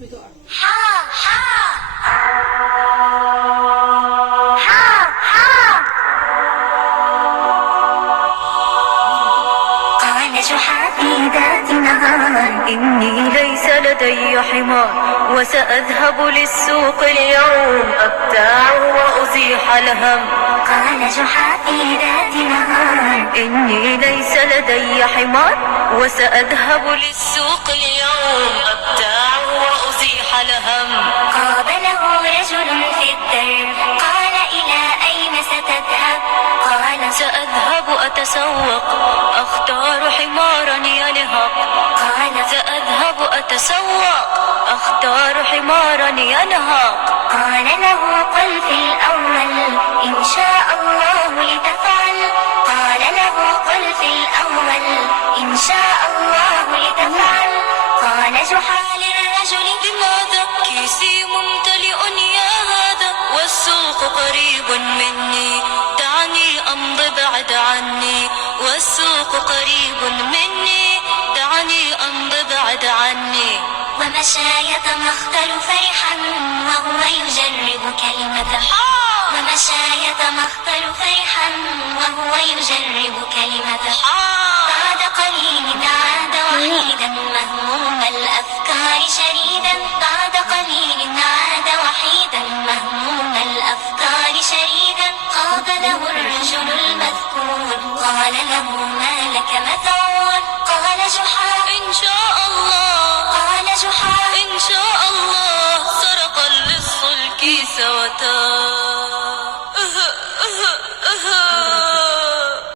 بتقع. قال جحا في ذات نهار إني ليس لدي حمار وسأذهب للسوق اليوم أبتاع وأزيح الهم. قال جحا في ذات نهار إني ليس لدي حمار وسأذهب للسوق اليوم أبتاع وأزيح الهم. قابله رجل في الدرب قال إلى أين ستذهب؟ قال سأذهب أتسوق أختار حمارا ينهق. قال سأذهب أتسوق أختار حمارا ينهق. قال له قل في الأول إن شاء الله لتفعل. قال له قل في الأول إن شاء الله لتفعل. قال جحا للرجل لماذا كيسي ممتلئ يا هذا والسوق قريب مني دعني أمضي بعد عني. والسوق قريب مني دعني أمضي بعد عني. ومشى يتمخطر فرحا وهو يجرب كلمة حا. ومشى يتمخطر فرحا وهو يجرب كلمة حا. بعد قليل عاد وحيدا مهموم الأفكار شريدا. بعد قليل عاد وحيدا مهموم الأفكار شريدا. قابله الرجل المذكور قال له ما لك مثور؟ قال جحا إن شاء الله. قال جحا إن شاء الله. سرق اللص الكيس وتاه.